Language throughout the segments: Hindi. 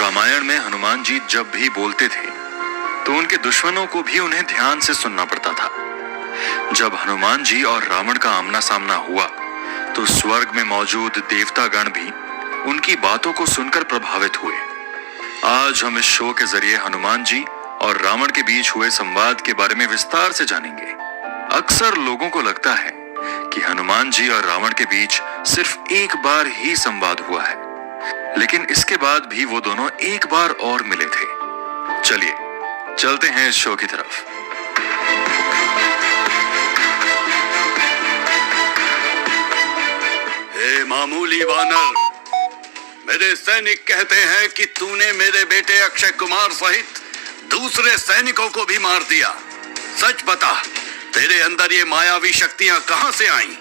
रामायण में हनुमान जी जब भी बोलते थे तो उनके दुश्मनों को भी उन्हें ध्यान से सुनना पड़ता था। जब हनुमान जी और रावण का आमना सामना हुआ तो स्वर्ग में मौजूद देवतागण भी उनकी बातों को सुनकर प्रभावित हुए। आज हम इस शो के जरिए हनुमान जी और रावण के बीच हुए संवाद के बारे में विस्तार से जानेंगे। अक्सर लोगों को लगता है कि हनुमान जी और रावण के बीच सिर्फ एक बार ही संवाद हुआ है, लेकिन इसके बाद भी वो दोनों एक बार और मिले थे। चलिए चलते हैं इस शो की तरफ। हे मामूली वानर, मेरे सैनिक कहते हैं कि तूने मेरे बेटे अक्षय कुमार सहित दूसरे सैनिकों को भी मार दिया। सच बता, तेरे अंदर ये मायावी शक्तियां कहां से आईं?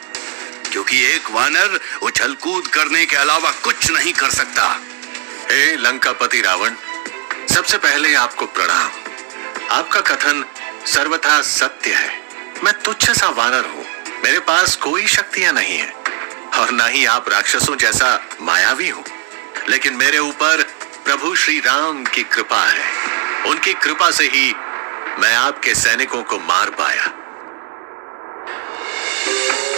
क्योंकि एक वानर उछल कूद करने के अलावा कुछ नहीं कर सकता। हे लंकापति रावण, सबसे पहले आपको प्रणाम। आपका कथन सर्वथा सत्य है। मैं तुच्छ सा वानर हूँ, मेरे पास कोई शक्तियां नहीं है और ना ही आप राक्षसों जैसा मायावी हो। लेकिन मेरे ऊपर प्रभु श्री राम की कृपा है। उनकी कृपा से ही मैं आपके सैनिकों को मार पाया।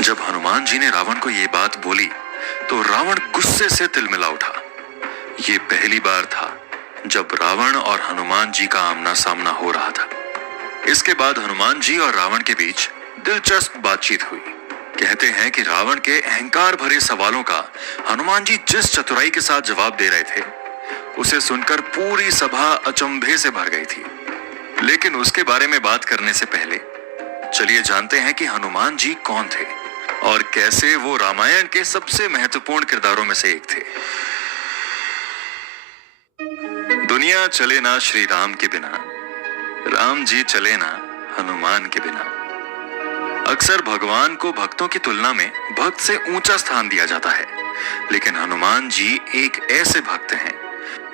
जब हनुमान जी ने रावण को ये बात बोली तो रावण गुस्से से तिलमिला उठा। ये पहली बार था जब रावण और हनुमान जी का आमना सामना हो रहा था। इसके बाद हनुमान जी और रावण के बीच दिलचस्प बातचीत हुई। कहते हैं कि रावण के अहंकार भरे सवालों का हनुमान जी जिस चतुराई के साथ जवाब दे रहे थे, उसे सुनकर पूरी सभा अचंभे से भर गई थी। लेकिन उसके बारे में बात करने से पहले चलिए जानते हैं कि हनुमान जी कौन थे और कैसे वो रामायण के सबसे महत्वपूर्ण किरदारों में से एक थे। दुनिया चले ना श्री राम के बिना, राम जी चले ना हनुमान के बिना। अक्सर भगवान को भक्तों की तुलना में भक्त से ऊंचा स्थान दिया जाता है, लेकिन हनुमान जी एक ऐसे भक्त हैं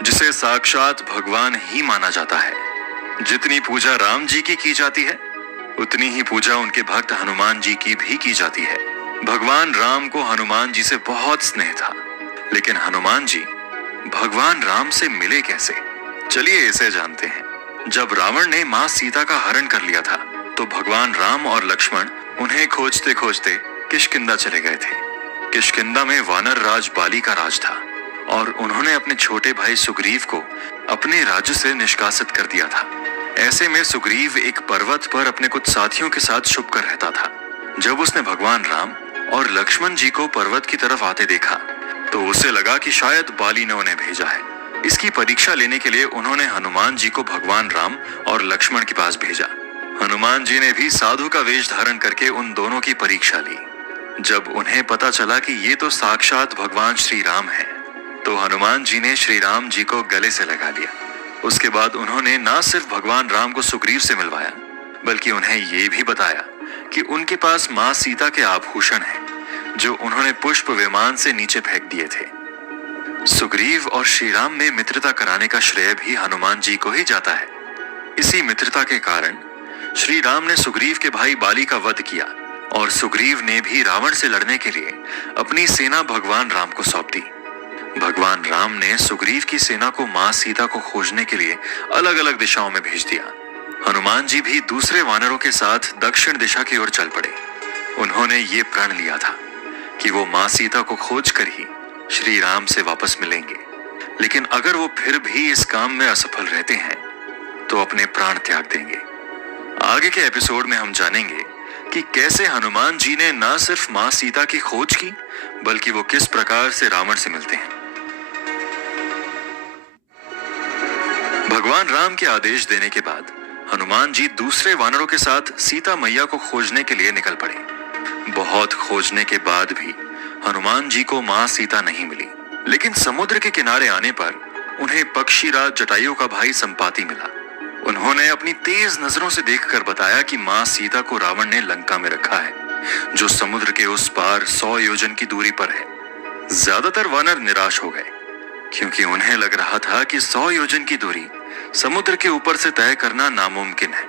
जिसे साक्षात भगवान ही माना जाता है। जितनी पूजा राम जी की जाती है, उतनी ही पूजा उनके भक्त हनुमान जी की भी की जाती है। भगवान राम को हनुमान जी से बहुत स्नेह था, लेकिन हनुमान जी भगवान राम से मिले कैसे? चलिए इसे जानते हैं। जब रावण ने मां सीता का हरण कर लिया था तो भगवान राम और लक्ष्मण उन्हें खोजते खोजते किष्किंधा चले गए थे। किष्किंधा में वानर राज बाली का राज था और उन्होंने अपने छोटे भाई सुग्रीव को अपने राज्य से निष्कासित कर दिया था। ऐसे में सुग्रीव एक पर्वत पर अपने कुछ साथियों के साथ छुप कर रहता था। जब उसने भगवान राम और लक्ष्मण जी को पर्वत की तरफ आते देखा तो उसे लगा कि शायद बाली ने उन्हें भेजा है। इसकी परीक्षा लेने के लिए उन्होंने हनुमान जी को भगवान राम और लक्ष्मण के पास भेजा। हनुमान जी ने भी साधु का वेश धारण करके उन दोनों की परीक्षा ली। जब उन्हें पता चला कि ये तो साक्षात भगवान श्री राम है, तो हनुमान जी ने श्री राम जी को गले से लगा लिया। उसके बाद उन्होंने न सिर्फ भगवान राम को सुग्रीव से मिलवाया, बल्कि उन्हें ये भी बताया कि उनके पास मां सीता के आभूषण हैं, जो उन्होंने पुष्प विमान से नीचे फेंक दिए थे। सुग्रीव और श्री राम में मित्रता कराने का श्रेय भी हनुमान जी को ही जाता है। इसी मित्रता के कारण श्री राम ने सुग्रीव के भाई बाली का वध किया और सुग्रीव ने भी रावण से लड़ने के लिए अपनी सेना भगवान राम को सौंप दी। भगवान राम ने सुग्रीव की सेना को मां सीता को खोजने के लिए अलग अलग दिशाओं में भेज दिया। हनुमान जी भी दूसरे वानरों के साथ दक्षिण दिशा की ओर चल पड़े। उन्होंने ये प्रण लिया था कि वो मां सीता को खोज कर ही श्री राम से वापस मिलेंगे, लेकिन अगर वो फिर भी इस काम में असफल रहते हैं तो अपने प्राण त्याग देंगे। आगे के एपिसोड में हम जानेंगे कि कैसे हनुमान जी ने न सिर्फ मां सीता की खोज की, बल्कि वो किस प्रकार से रावण से मिलते हैं। भगवान राम के आदेश देने के बाद हनुमान जी दूसरे वानरों के साथ सीता मैया को खोजने के लिए निकल पड़े। बहुत खोजने के बाद भी हनुमान जी को मां सीता नहीं मिली, लेकिन समुद्र के किनारे आने पर उन्हें पक्षीराज जटायु का भाई संपाति मिला। उन्होंने अपनी तेज नजरों से देखकर बताया कि मां सीता को रावण ने लंका में रखा है, जो समुद्र के उस पार 100 योजन की दूरी पर है। ज्यादातर वानर निराश हो गए, क्योंकि उन्हें लग रहा था कि 100 योजन की दूरी समुद्र के ऊपर से तय करना नामुमकिन है।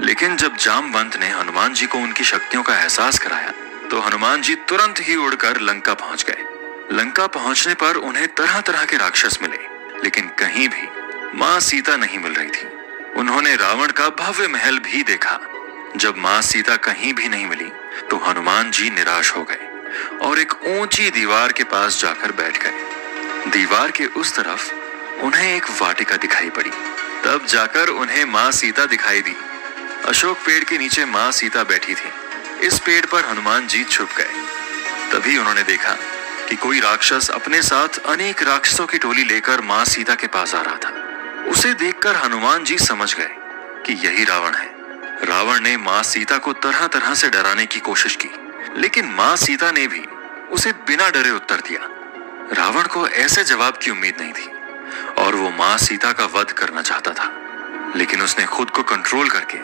लेकिन जब जामवंत ने हनुमान जी को उनकी शक्तियों का एहसास कराया, तो हनुमान जी तुरंत ही उड़कर लंका पहुंच गए। लंका पहुंचने पर उन्हें तरह तरह के राक्षस मिले, लेकिन कहीं भी माँ सीता नहीं मिल रही थी। उन्होंने रावण का भव्य महल भी देखा। जब माँ सीता कहीं भी नहीं मिली तो हनुमान जी निराश हो गए और एक ऊंची दीवार के पास जाकर बैठ गए। दीवार के उस तरफ उन्हें एक वाटिका दिखाई पड़ी। तब जाकर उन्हें माँ सीता दिखाई दी। अशोक पेड़ के नीचे माँ सीता बैठी थी। इस पेड़ पर हनुमान जी छुप गए। तभी उन्होंने देखा कि कोई राक्षस अपने साथ अनेक राक्षसों की टोली लेकर माँ सीता के पास आ रहा था। उसे देखकर हनुमान जी समझ गए कि यही रावण है। रावण ने माँ सीता को तरह तरह से डराने की कोशिश की, लेकिन माँ सीता ने भी उसे बिना डरे उत्तर दिया। रावण को ऐसे जवाब की उम्मीद नहीं थी और वो माँ सीता का वध करना चाहता था, लेकिन उसने खुद को कंट्रोल करके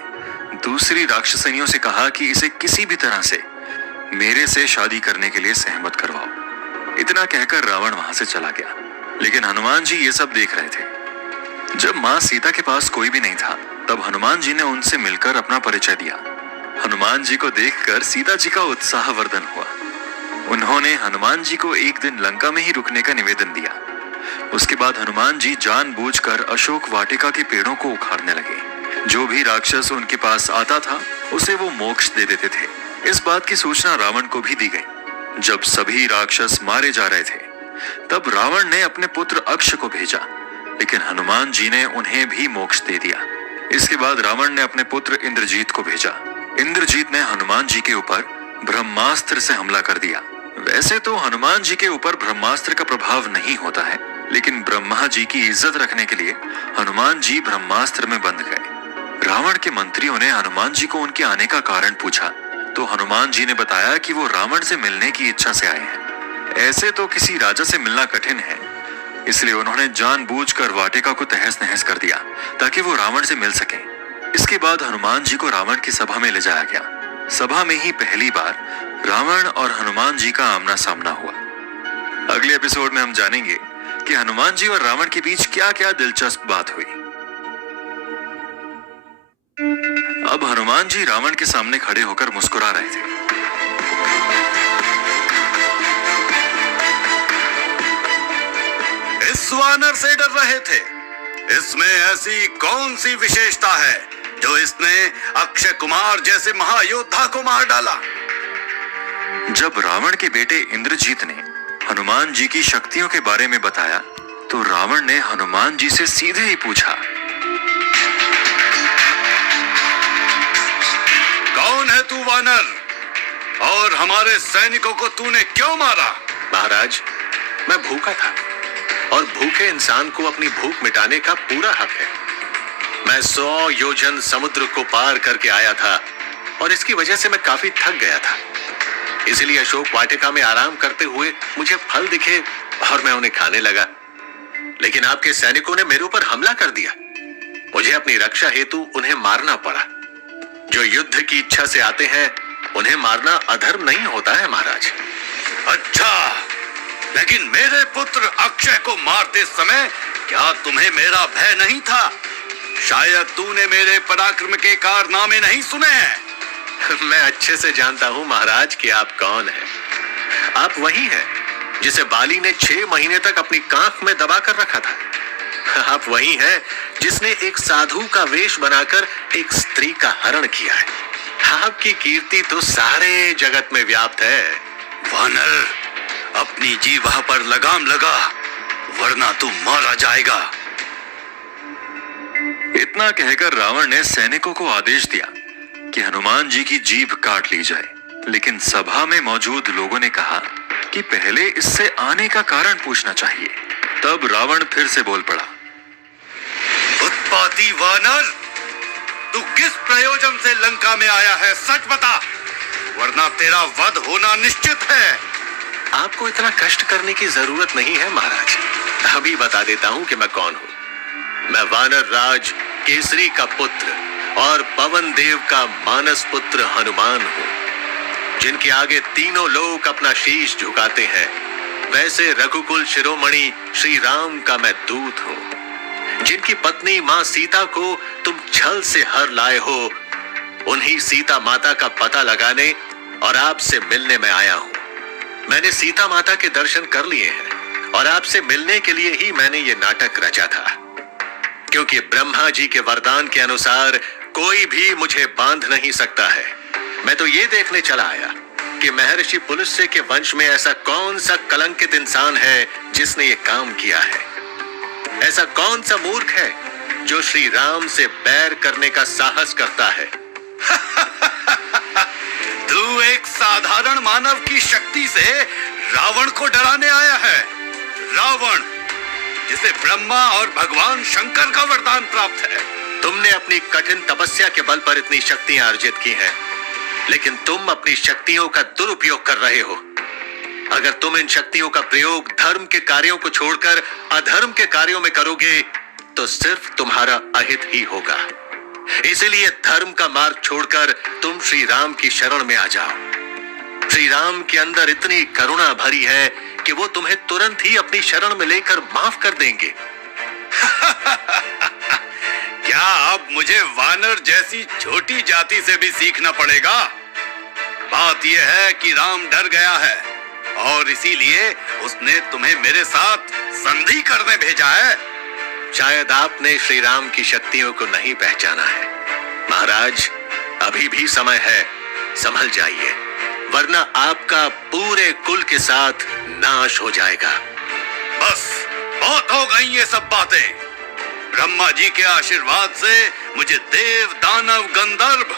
दूसरी राक्षसनियों से कहा कि इसे किसी भी तरह से मेरे से शादी करने के लिए सहमत करवाओ। इतना कहकर रावण वहां से चला गया, लेकिन हनुमान जी ये सब देख रहे थे। जब माँ सीता के पास कोई भी नहीं था, तब हनुमान जी ने उनसे मिलकर अपना परिचय दिया। हनुमान जी को देखकर सीता जी का उत्साहवर्धन हुआ। उन्होंने हनुमान जी को एक दिन लंका में ही रुकने का निवेदन दिया। उसके बाद हनुमान जी जानबूझकर अशोक वाटिका के पेड़ों को उखाड़ने लगे। जो भी राक्षस उनके पास आता था उसे वो मोक्ष दे देते थे। इस बात की सूचना रावण को भी दी गई। जब सभी राक्षस मारे जा रहे थे, तब रावण ने अपने पुत्र अक्ष को भेजा, लेकिन हनुमान जी ने उन्हें भी मोक्ष दे दिया। इसके बाद रावण ने अपने पुत्र इंद्रजीत को भेजा। इंद्रजीत ने हनुमान जी के ऊपर ब्रह्मास्त्र से हमला कर दिया। वैसे तो हनुमान जी के ऊपर ब्रह्मास्त्र का प्रभाव नहीं होता है, लेकिन ब्रह्मा जी की इज्जत रखने के लिए हनुमान जी ब्रह्मास्त्र में बंध गए। रावण के मंत्रियों ने हनुमान जी को उनके आने का कारण पूछा, तो हनुमान जी ने बताया कि वो रावण से मिलने की इच्छा से आए हैं। ऐसे तो किसी राजा से मिलना कठिन है, इसलिए उन्होंने जानबूझकर वाटिका को तहस नहस कर दिया ताकि वो रावण से मिल सके। इसके बाद हनुमान जी को रावण की सभा में ले जाया गया। सभा में ही पहली बार रावण और हनुमान जी का आमना सामना हुआ। अगले एपिसोड में हम जानेंगे कि हनुमान जी और रावण के बीच क्या क्या दिलचस्प बात हुई। अब हनुमान जी रावण के सामने खड़े होकर मुस्कुरा रहे थे। इस वानर से डर रहे थे। इसमें ऐसी कौन सी विशेषता है जो इसने अक्षय कुमार जैसे महायोद्धा को मार डाला? जब रावण के बेटे इंद्रजीत ने हनुमान जी की शक्तियों के बारे में बताया, तो रावण ने हनुमान जी से सीधे ही पूछा, कौन है तू वानर, और हमारे सैनिकों को तूने क्यों मारा? महाराज, मैं भूखा था और भूखे इंसान को अपनी भूख मिटाने का पूरा हक है। मैं 100 योजन समुद्र को पार करके आया था और इसकी वजह से मैं काफी थक गया था। इसलिए अशोक वाटिका में आराम करते हुए मुझे फल दिखे और मैं उन्हें खाने लगा, लेकिन आपके सैनिकों ने मेरे ऊपर हमला कर दिया। मुझे अपनी रक्षा हेतु उन्हें मारना पड़ा। जो युद्ध की इच्छा से आते हैं उन्हें मारना अधर्म नहीं होता है महाराज। अच्छा, लेकिन मेरे पुत्र अक्षय को मारते समय क्या तुम्हें मेरा भय नहीं था? शायद तूने मेरे पराक्रम के कारनामे नहीं सुने हैं। मैं अच्छे से जानता हूं महाराज कि आप कौन हैं। आप वही हैं जिसे बाली ने 6 महीने तक अपनी कांख में दबा कर रखा था। आप वही हैं जिसने एक साधु का वेश बनाकर एक स्त्री का हरण किया है। आपकी कीर्ति तो सारे जगत में व्याप्त है। वानर, अपनी जीवा पर लगाम लगा, वरना तू मारा जाएगा। इतना कहकर रावण ने सैनिकों को आदेश दिया कि हनुमान जी की जीभ काट ली जाए, लेकिन सभा में मौजूद लोगों ने कहा कि पहले इससे आने का कारण पूछना चाहिए। तब रावण फिर से बोल पड़ा, उत्पाती वानर, तू किस प्रयोजन से लंका में आया है? सच बता, वरना तेरा वध होना निश्चित है। आपको इतना कष्ट करने की जरूरत नहीं है महाराज। अभी बता देता हूं कि मैं कौन हूं। मैं वानर राज केसरी का पुत्र और पवन देव का मानस पुत्र हनुमान हूं, जिनके आगे तीनों लोग अपना शीश झुकाते हैं। वैसे रघुकुल शिरोमणि श्री राम का मैं दूत हूं, जिनकी पत्नी मां सीता को तुम छल से हर लाए हो। उन्हीं सीता माता का पता लगाने और आपसे मिलने में आया हूं। मैंने सीता माता के दर्शन कर लिए हैं और आपसे मिलने के लिए ही मैंने ये नाटक रचा था, क्योंकि ब्रह्मा जी के वरदान के अनुसार कोई भी मुझे बांध नहीं सकता है। मैं तो ये देखने चला आया कि महर्षि पुलस्त्य के वंश में ऐसा कौन सा कलंकित इंसान है जिसने ये काम किया है। ऐसा कौन सा मूर्ख है जो श्री राम से बैर करने का साहस करता है। तू एक साधारण मानव की शक्ति से रावण को डराने आया है। रावण जिसे ब्रह्मा और भगवान शंकर का वरदान प्राप्त है। तुमने अपनी कठिन तपस्या के बल पर इतनी शक्तियां अर्जित की हैं, लेकिन तुम अपनी शक्तियों का दुरुपयोग कर रहे हो। अगर तुम इन शक्तियों का प्रयोग धर्म के कार्यों को छोड़कर अधर्म के कार्यों में करोगे तो सिर्फ तुम्हारा अहित ही होगा। इसीलिए धर्म का मार्ग छोड़कर तुम श्री राम की शरण में आ जाओ। श्री राम के अंदर इतनी करुणा भरी है कि वो तुम्हें तुरंत ही अपनी शरण में लेकर माफ कर देंगे। क्या अब मुझे वानर जैसी छोटी जाति से भी सीखना पड़ेगा? बात यह है कि राम डर गया है और इसीलिए उसने तुम्हें मेरे साथ संधि करने भेजा है। शायद आपने श्री राम की शक्तियों को नहीं पहचाना है। महाराज, अभी भी समय है, संभल जाइए, वरना आपका पूरे कुल के साथ नाश हो जाएगा। बस बहुत हो गई ये सब बातें। ब्रह्मा जी के आशीर्वाद से मुझे देव, दानव, गंधर्व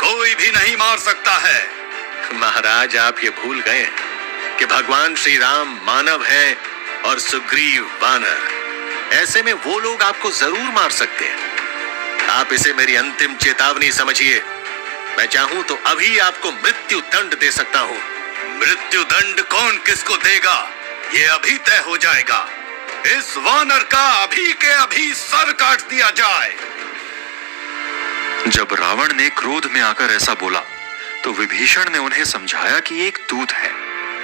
कोई भी नहीं मार सकता है। महाराज, आप ये भूल गए कि भगवान श्री राम मानव हैं और सुग्रीव वानर। ऐसे में वो लोग आपको जरूर मार सकते हैं। आप इसे मेरी अंतिम चेतावनी समझिए। मैं चाहूं तो अभी आपको मृत्यु दंड दे सकता हूं। मृत्यु दंड कौन किसको देगा ये अभी तय हो जाएगा। इस वानर का अभी के अभी सर काट दिया जाए। जब रावण ने क्रोध में आकर ऐसा बोला तो विभीषण ने उन्हें समझाया कि एक दूत है,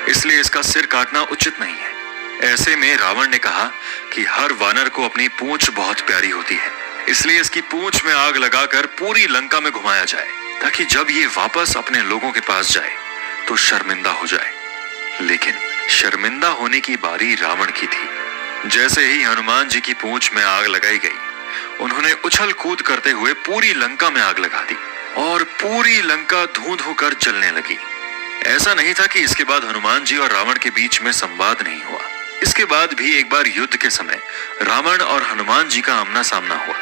इसलिए इसका सिर काटना उचित नहीं है। ऐसे में रावण ने कहा कि हर वानर को अपनी पूंछ बहुत प्यारी होती है, इसलिए इसकी पूंछ में आग लगाकर पूरी लंका में घुमाया जाए, ताकि जब ये वापस अपने लोगों के पास जाए तो शर्मिंदा हो जाए। लेकिन शर्मिंदा होने की बारी रावण की थी। जैसे ही हनुमान जी की पूंछ में आग लगाई गई, उन्होंने उछल कूद करते हुए पूरी लंका में आग लगा दी और पूरी लंका धूं-धूं कर जलने लगी। ऐसा नहीं था कि इसके बाद हनुमान जी और रावण के बीच में संवाद नहीं हुआ। इसके बाद भी एक बार युद्ध के समय रावण और हनुमान जी का आमना सामना हुआ।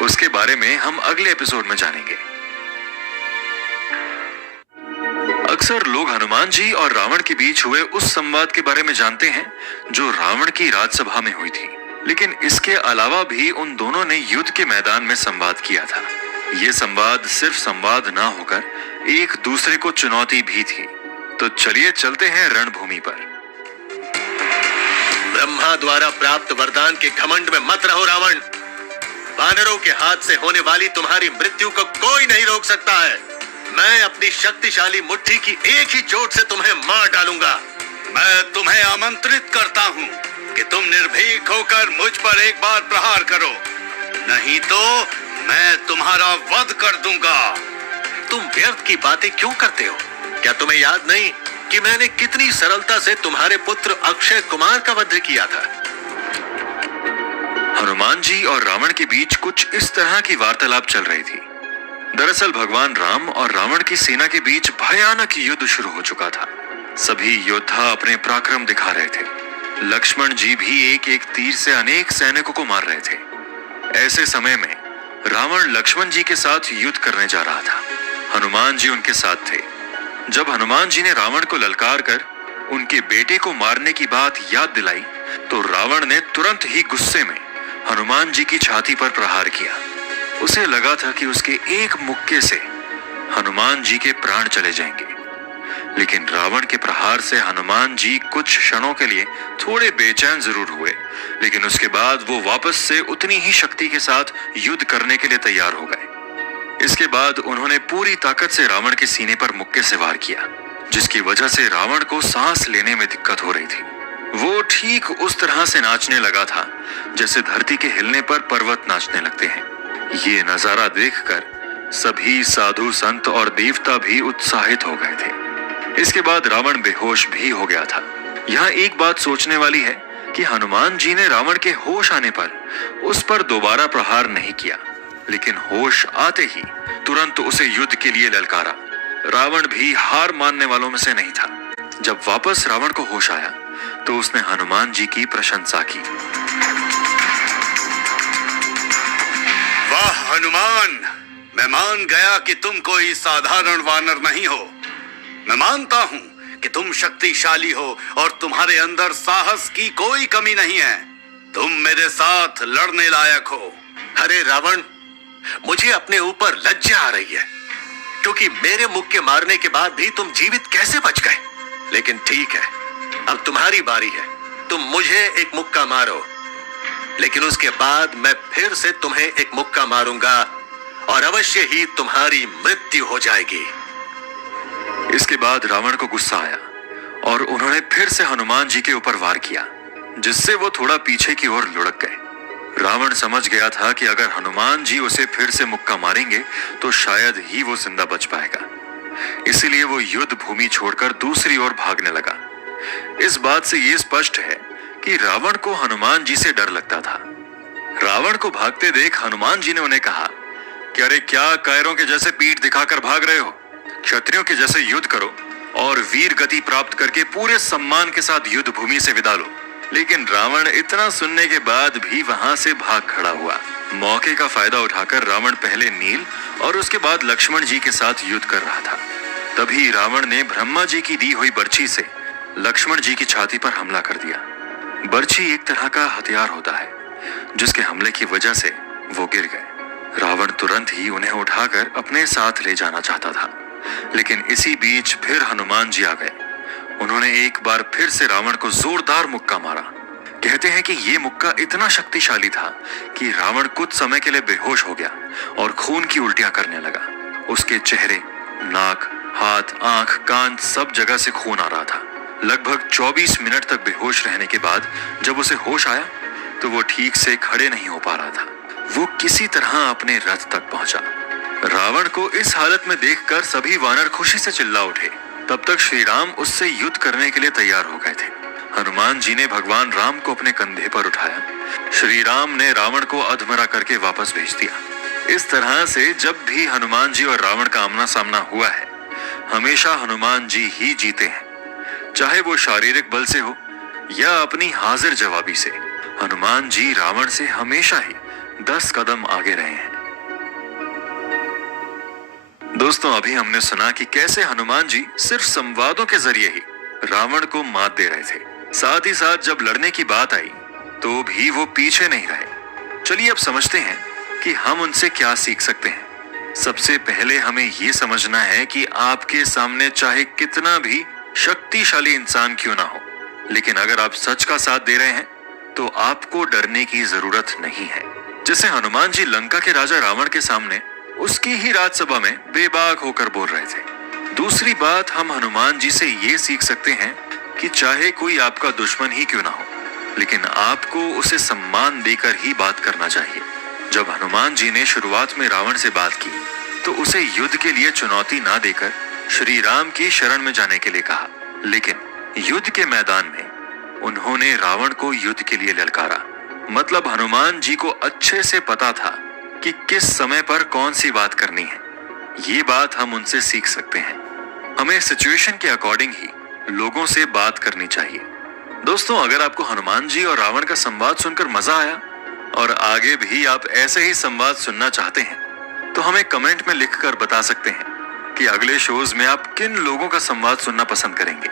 उसके बारे में हम अगले एपिसोड में जानेंगे। अक्सर लोग हनुमान जी और रावण के बीच हुए उस संवाद के बारे में जानते हैं जो रावण की राजसभा में हुई थी, लेकिन इसके अलावा भी उन दोनों ने युद्ध के मैदान में संवाद किया था। ये संवाद सिर्फ संवाद ना होकर एक दूसरे को चुनौती भी थी। तो चलिए चलते हैं रणभूमि पर। ब्रह्मा द्वारा प्राप्त वरदान के घमंड में मत रहो रावण। वानरों के हाथ से होने वाली तुम्हारी मृत्यु को कोई नहीं रोक सकता है। मैं अपनी शक्तिशाली मुट्ठी की एक ही चोट से तुम्हें मार डालूंगा। मैं तुम्हें आमंत्रित करता हूँ कि तुम निर्भीक होकर मुझ पर एक बार प्रहार करो, नहीं तो मैं तुम्हारा वध कर दूंगा। तुम व्यर्थ की बातें क्यों करते हो? क्या तुम्हें याद नहीं कि मैंने कितनी सरलता से तुम्हारे पुत्र अक्षय कुमार का वध किया था? हनुमान जी और रावण के बीच कुछ इस तरह की वार्तालाप चल रही थी। दरअसल भगवान राम और रावण की सेना के बीच भयानक युद्ध शुरू हो चुका था। सभी योद्धा अपने पराक्रम दिखा रहे थे। लक्ष्मण जी भी एक एक तीर से अनेक सैनिकों को मार रहे थे। ऐसे समय में रावण लक्ष्मण जी के साथ युद्ध करने जा रहा था। हनुमान जी उनके साथ थे। जब हनुमान जी ने रावण को ललकार कर उनके बेटे को मारने की बात याद दिलाई तो रावण ने तुरंत ही गुस्से में हनुमान जी की छाती पर प्रहार किया। उसे लगा था कि उसके एक मुक्के से हनुमान जी के प्राण चले जाएंगे, लेकिन रावण के प्रहार से हनुमान जी कुछ क्षणों के लिए थोड़े बेचैन जरूर हुए, लेकिन उसके बाद वो वापस से उतनी ही शक्ति के साथ युद्ध करने के लिए तैयार हो गए। इसके बाद उन्होंने पूरी ताकत से रावण के सीने पर मुक्के से वार किया, जिसकी वजह से रावण को सांस लेने में दिक्कत हो रही थी। वो ठीक उस तरह से नाचने लगा था जैसे धरती के हिलने पर पर्वत नाचने लगते हैं। ये नजारा देखकर सभी साधु संत और देवता भी उत्साहित हो गए थे। इसके बाद रावण बेहोश भी हो गया था। यहाँ एक बात सोचने वाली है कि हनुमान जी ने रावण के होश आने पर उस पर दोबारा प्रहार नहीं किया, लेकिन होश आते ही तुरंत उसे युद्ध के लिए ललकारा। रावण भी हार मानने वालों में से नहीं था। जब वापस रावण को होश आया तो उसने हनुमान जी की प्रशंसा की। वाह हनुमान, मैं मान गया कि तुम कोई साधारण वानर नहीं हो। मैं मानता हूं कि तुम शक्तिशाली हो और तुम्हारे अंदर साहस की कोई कमी नहीं है। तुम मेरे साथ लड़ने लायक हो। अरे रावण, मुझे अपने ऊपर लज्जा आ रही है, क्योंकि मेरे मुक्के मारने के बाद भी तुम जीवित कैसे बच गए। लेकिन ठीक है, अब तुम्हारी बारी है। तुम मुझे एक मुक्का मारो, लेकिन उसके बाद मैं फिर से तुम्हें एक मुक्का मारूंगा और अवश्य ही तुम्हारी मृत्यु हो जाएगी। इसके बाद रावण को गुस्सा आया और उन्होंने फिर से हनुमान जी के ऊपर वार किया, जिससे वो थोड़ा पीछे की ओर लुढ़क गए। रावण समझ गया था कि अगर हनुमान जी उसे फिर से मुक्का मारेंगे तो शायद ही वो जिंदा बच पाएगा। इसीलिए वो युद्ध भूमि छोड़कर दूसरी ओर भागने लगा। इस बात से ये स्पष्ट है कि रावण को हनुमान जी से डर लगता था। रावण को भागते देख हनुमान जी ने उन्हें कहा कि अरे क्या कायरों के जैसे पीठ दिखाकर भाग रहे हो? क्षत्रियों के जैसे युद्ध करो और वीर गति प्राप्त करके पूरे सम्मान के साथ युद्ध भूमि से विदा लो। लेकिन रावण इतना सुनने के बाद भी वहां से भाग खड़ा हुआ। मौके का फायदा उठाकर रावण पहले नील और उसके बाद लक्ष्मण जी के साथ युद्ध कर रहा था। तभी रावण ने ब्रह्मा जी की दी हुई बर्छी से लक्ष्मण जी की छाती पर हमला कर दिया। बर्छी एक तरह का हथियार होता है, जिसके हमले की वजह से वो गिर गए। रावण तुरंत ही उन्हें उठाकर अपने साथ ले जाना चाहता था, लेकिन इसी बीच फिर हनुमान जी आ गए। उन्होंने एक बार फिर से रावण को जोरदार मुक्का मारा। कहते हैं कि ये मुक्का इतना शक्तिशाली था कि रावण कुछ समय के लिए बेहोश हो गया और खून की उल्टियां करने लगा। उसके चेहरे, नाक, हाथ, आंख, कान सब जगह से खून आ रहा था। लगभग 24 मिनट तक बेहोश रहने के बाद जब उसे होश आया तो वो ठीक से खड़े नहीं हो पा रहा था। वो किसी तरह अपने रथ तक पहुंचा। रावण को इस हालत में देखकर सभी वानर खुशी से चिल्ला उठे। तब तक श्री राम उससे युद्ध करने के लिए तैयार हो गए थे। हनुमान जी ने भगवान राम को अपने कंधे पर उठाया। श्री राम ने रावण को अधमरा करके वापस भेज दिया। इस तरह से जब भी हनुमान जी और रावण का आमना सामना हुआ है, हमेशा हनुमान जी ही जीते हैं, चाहे वो शारीरिक बल से हो या अपनी हाजिर जवाबी से। हनुमान जी रावण से हमेशा ही 10 कदम आगे रहे हैं। दोस्तों, अभी हमने सुना कि कैसे हनुमान जी सिर्फ संवादों के जरिए ही रावण को मात दे रहे थे। साथ ही साथ जब लड़ने की बात आई तो भी वो पीछे नहीं रहे। चलिए अब समझते हैं कि हम उनसे क्या सीख सकते हैं। सबसे पहले हमें ये समझना है कि आपके सामने चाहे कितना भी शक्तिशाली इंसान क्यों ना हो, लेकिन अगर आप सच का साथ दे रहे हैं तो आपको डरने की जरूरत नहीं है। जैसे हनुमान जी लंका के राजा रावण के सामने उसकी ही राजसभा में बेबाक होकर बोल रहे थे। दूसरी बात हम हनुमान जी से ये सीख सकते हैं कि चाहे कोई आपका दुश्मन ही क्यों ना हो, लेकिन आपको उसे सम्मान देकर ही बात करना चाहिए। जब हनुमान जी ने शुरुआत में रावण से बात की तो उसे युद्ध के लिए चुनौती ना देकर श्री राम की शरण में जाने के लिए कहा, लेकिन युद्ध के मैदान में उन्होंने रावण को युद्ध के लिए ललकारा। मतलब हनुमान जी को अच्छे से पता था कि किस समय पर कौन सी बात करनी है। ये बात हम उनसे सीख सकते हैं। हमें सिचुएशन के अकॉर्डिंग ही लोगों से बात करनी चाहिए। दोस्तों, अगर आपको हनुमान जी और रावण का संवाद सुनकर मजा आया और आगे भी आप ऐसे ही संवाद सुनना चाहते हैं तो हमें कमेंट में लिखकर बता सकते हैं कि अगले शोज में आप किन लोगों का संवाद सुनना पसंद करेंगे।